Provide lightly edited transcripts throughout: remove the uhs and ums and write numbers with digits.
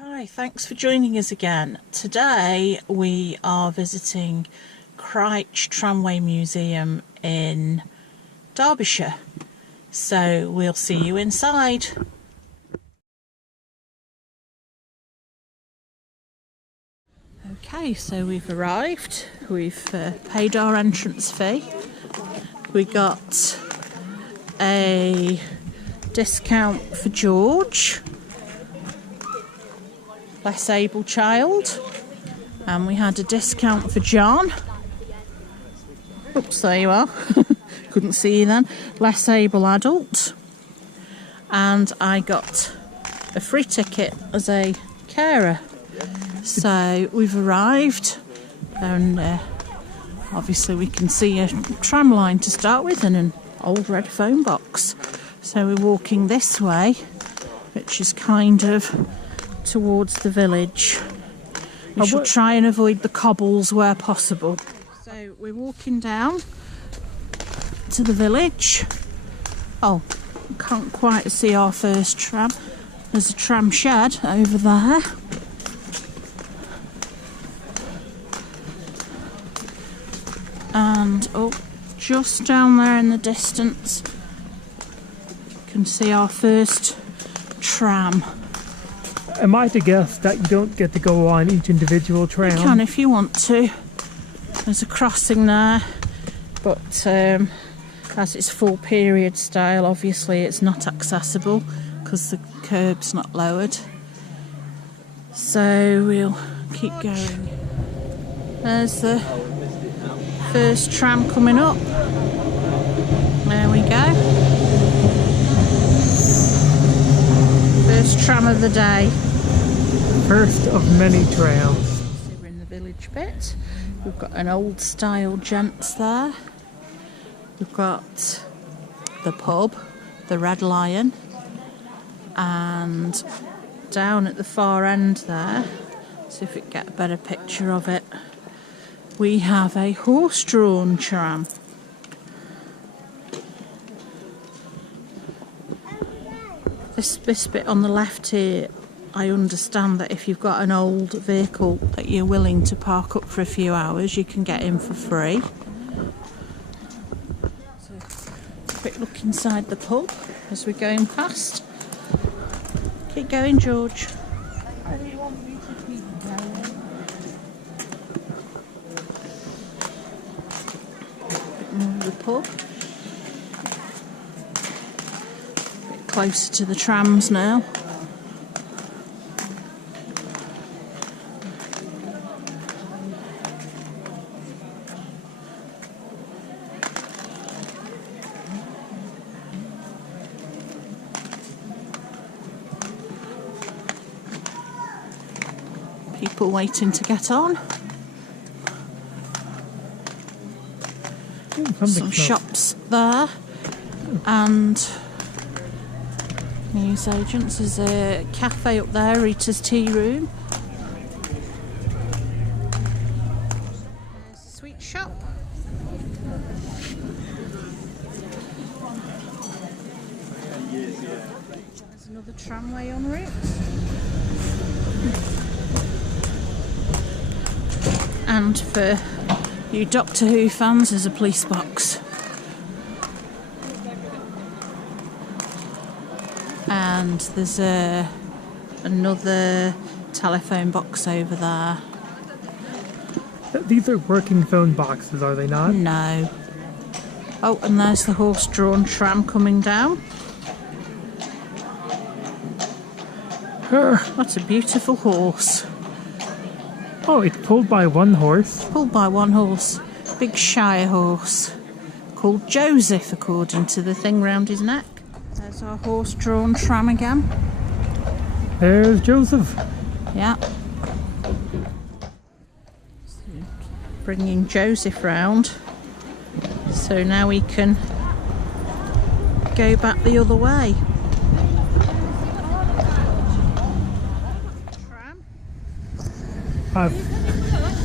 Hi, thanks for joining us again. Today we are visiting Crich Tramway Museum in Derbyshire. So we'll see you inside. Okay, so we've arrived. We've paid our entrance fee. We got a discount for George, less able child, and we had a discount for John. Oops, there you are. Couldn't see you then. Less able adult, and I got a free ticket as a carer. So we've arrived, and obviously we can see a tram line to start with and an old red phone box. So we're walking this way, which is kind of towards the village. We should try and avoid the cobbles where possible. So we're walking down to the village. Oh, can't quite see our first tram. There's a tram shed over there. And oh, just down there in the distance, you can see our first tram. Am I to guess that you don't get to go on each individual tram? You can if you want to. There's a crossing there, but as it's full period style, obviously it's not accessible because the curb's not lowered. So we'll keep going. There's the first tram coming up. There we go. First tram of the day. First of many trams. So we're in the village bit. We've got an old style gents there. We've got the pub, the Red Lion, and down at the far end there, see if we can get a better picture of it, we have a horse-drawn tram. This bit on the left here, I understand that if you've got an old vehicle that you're willing to park up for a few hours, you can get in for free. So, quick look inside the pub as we're going past. Keep going, George. The pub. A bit closer to the trams now. People waiting to get on. Some shops there, and newsagents. There's a cafe up there, Rita's Tea Room. There's a sweet shop. There's another tramway en route. And for you Doctor Who fans, there's a police box. And there's another telephone box over there. These are working phone boxes, are they not? No. Oh, and there's the horse-drawn tram coming down. What a beautiful horse. Oh, it's pulled by one horse. Pulled by one horse. Big Shire horse. Called Joseph, according to the thing round his neck. There's our horse-drawn tram again. There's Joseph. Yeah. So, bringing Joseph round. So now we can go back the other way.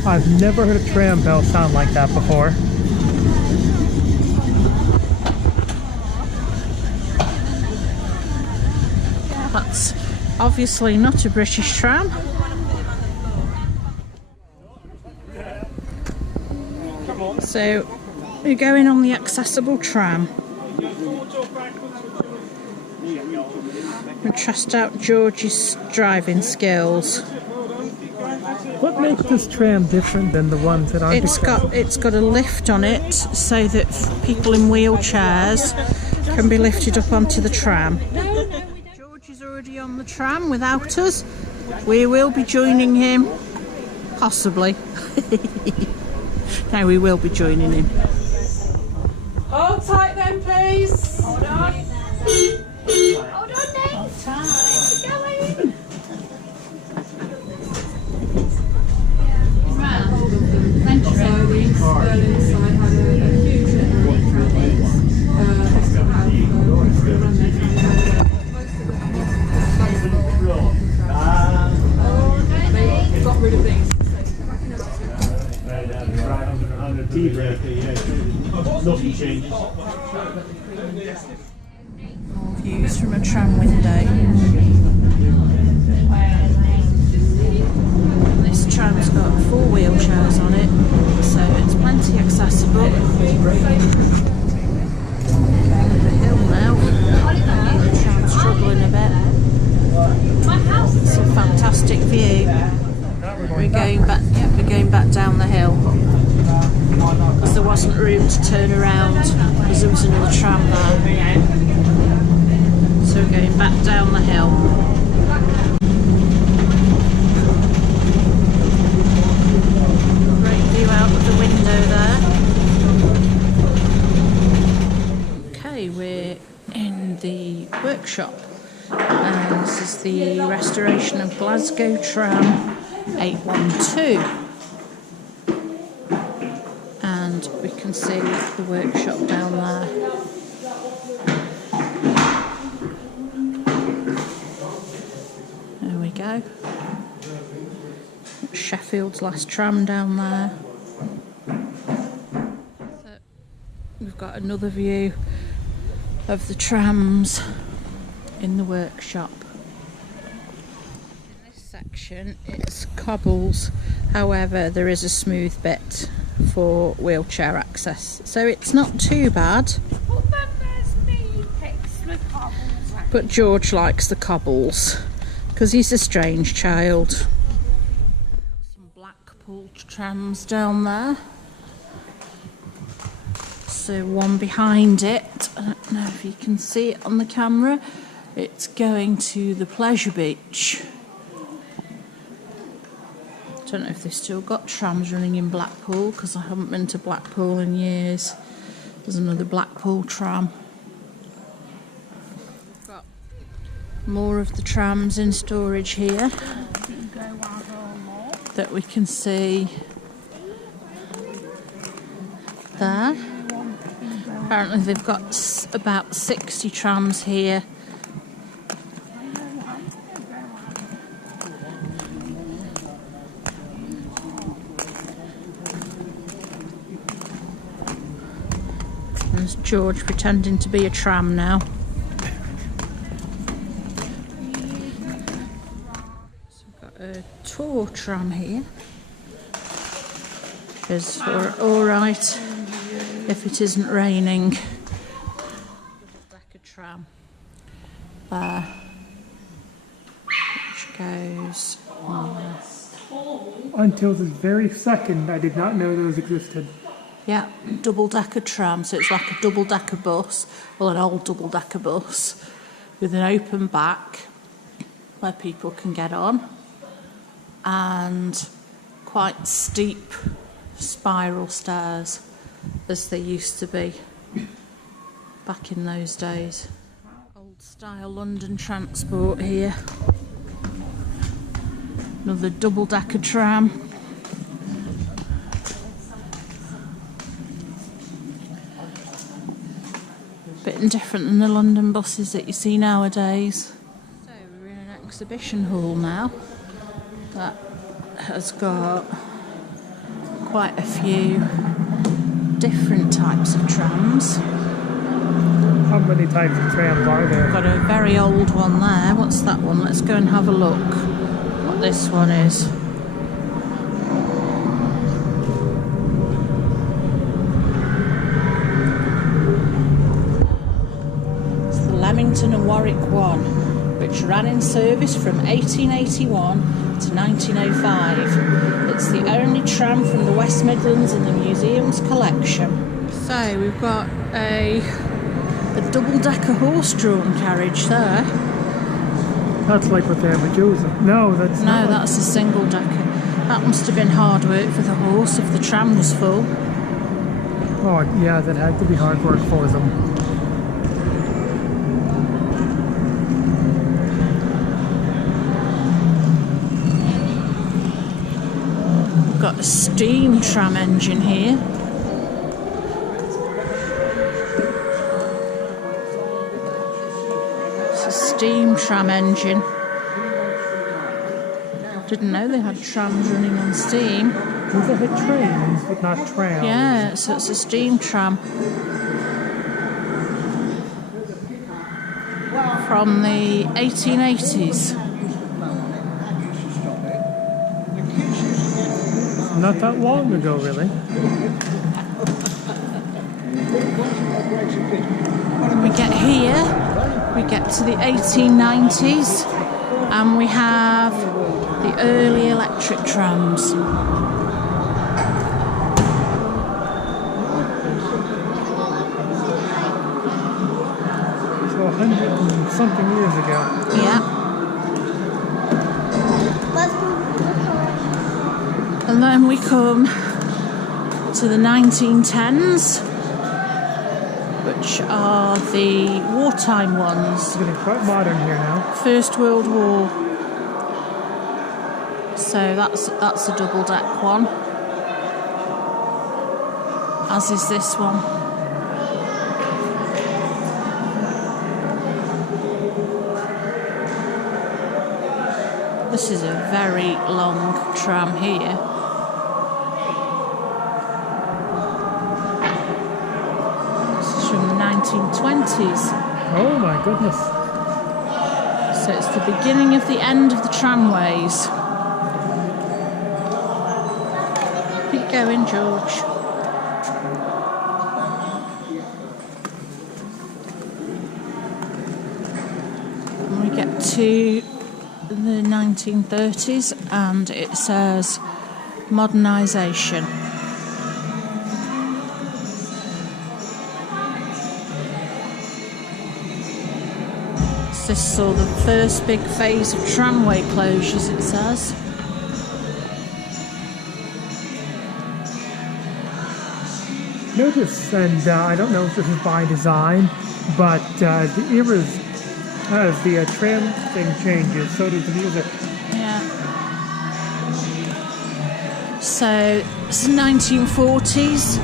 I've never heard a tram bell sound like that before. That's Obviously not a British tram. So we're going on the accessible tram. We trust out George's driving skills. What makes this tram different than the ones that aren't? It's got a lift on it so that people in wheelchairs can be lifted up onto the tram. George is already on the tram without us. We will be joining him, possibly. No, we will be joining him. Hold tight then, please. Hold on. Hold on, Nate. Hold tight. Going. Got rid of things. Nothing changes. More views from a tram window. This tram's got 4 wheelchairs on it, so it's plenty accessible. Over the hill now. The tram's struggling a bit. It's a fantastic view. We're going back. Yeah, we're going back down the hill because there wasn't room to turn around because there was another tram there. So we're going back down the hill. Great view out of the window there. Okay, we're in the workshop, and this is the restoration of Glasgow Tram 812. And we can see the workshop down there. There we go. Sheffield's last tram down there. So we've got another view of the trams in the workshop. In this section it's cobbles, however there is a smooth bit for wheelchair access, so it's not too bad. But George likes the cobbles because he's a strange child. Some Blackpool trams down there. So one behind it, I don't know if you can see it on the camera, it's going to the pleasure beach. I don't know if they've still got trams running in Blackpool because I haven't been to Blackpool in years. There's another Blackpool tram. We've got more of the trams in storage here that we can see there. Apparently they've got about 60 trams here. There's George pretending to be a tram now. So we've got a tour tram here. It's alright if it isn't raining. Double-decker tram there, which goes on. Until this very second, I did not know those existed. Yeah, double-decker tram, so it's like a double-decker bus, well, an old double-decker bus with an open back where people can get on, and quite steep spiral stairs as they used to be back in those days. Old-style London transport here. Another double-decker tram. Bit different than the London buses that you see nowadays. So we're in an exhibition hall now that has got quite a few different types of trams. How many types of trams are there? Got a very old one there. What's that one? Let's go and have a look what this one is. It's the Leamington and Warwick one, which ran in service from 1881 to 1905. It's the only tram from the West Midlands in the museum's collection. So we've got a double-decker horse-drawn carriage there. That's like what they have at Joseph. No, that's not. No, that's a single-decker. That must have been hard work for the horse if the tram was full. Oh, yeah, that had to be hard work for them. We've got a steam tram engine here. Steam tram engine. Didn't know they had trams running on steam. These are trains, but not trams. Yeah, so it's a steam tram. From the 1880s. Not that long ago, really. When we get here, we get to the 1890s and we have the early electric trams. So 100 and something years ago. Yeah. And then we come to the 1910s, which are the wartime ones. It's getting quite modern here now. First World War. So that's a double deck one. As is this one. This is a very long tram here. This is from the 1920s. Oh my goodness. So it's the beginning of the end of the tramways. Keep going, George. And we get to the 1930s and it says modernisation. This saw the first big phase of tramway closures, it says. Notice, and I don't know if this is by design, but the eras, as the tram thing changes, so does the music. Yeah. So it's the 1940s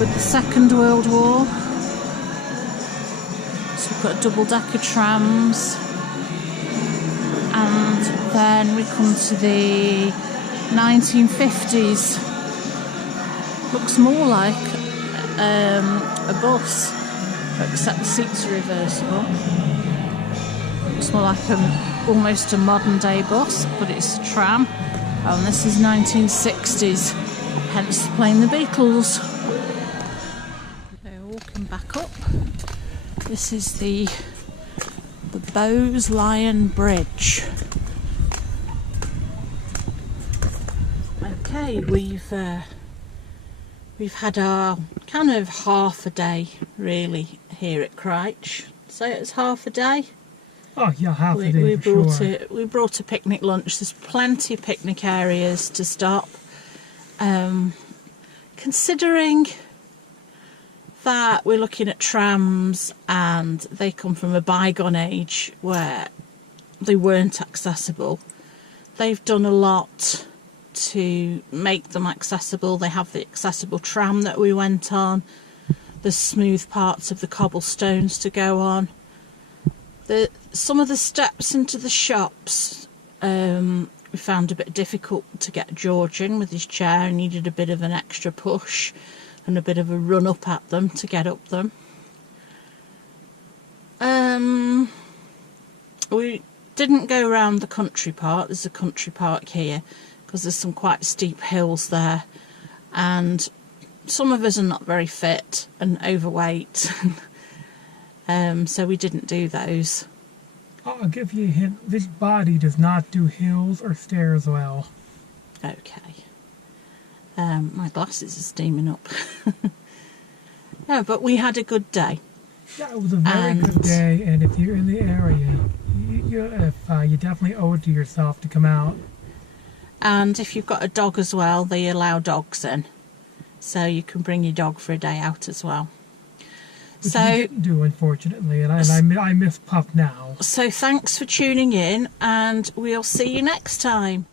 with the Second World War. So we've got double-decker trams, and then we come to the 1950s. Looks more like a bus, except the seats are reversible. Looks more like almost a modern-day bus, but it's a tram. And this is 1960s, hence playing the Beatles. They're walking back up. This is the Bowes Lion Bridge. Okay, we've had our kind of half a day really here at Crich. So it's half a day. Oh yeah, half a day for sure. We brought a picnic lunch. There's plenty of picnic areas to stop. Considering that we're looking at trams and they come from a bygone age where they weren't accessible, they've done a lot to make them accessible. They have the accessible tram that we went on, the smooth parts of the cobblestones to go on. Some of the steps into the shops we found a bit difficult to get George in with his chair. He needed a bit of an extra push and a bit of a run up at them to get up them. We didn't go around the country park. There's a country park here because there's some quite steep hills there, and some of us are not very fit and overweight, so we didn't do those. I'll give you a hint. This body does not do hills or stairs well. Okay. My glasses are steaming up. No, but we had a good day. Yeah, it was a very good day, and if you're in the area, you definitely owe it to yourself to come out. And if you've got a dog as well, they allow dogs in, so you can bring your dog for a day out as well. Which So we didn't do, unfortunately, and I miss Puff now. So thanks for tuning in, and we'll see you next time.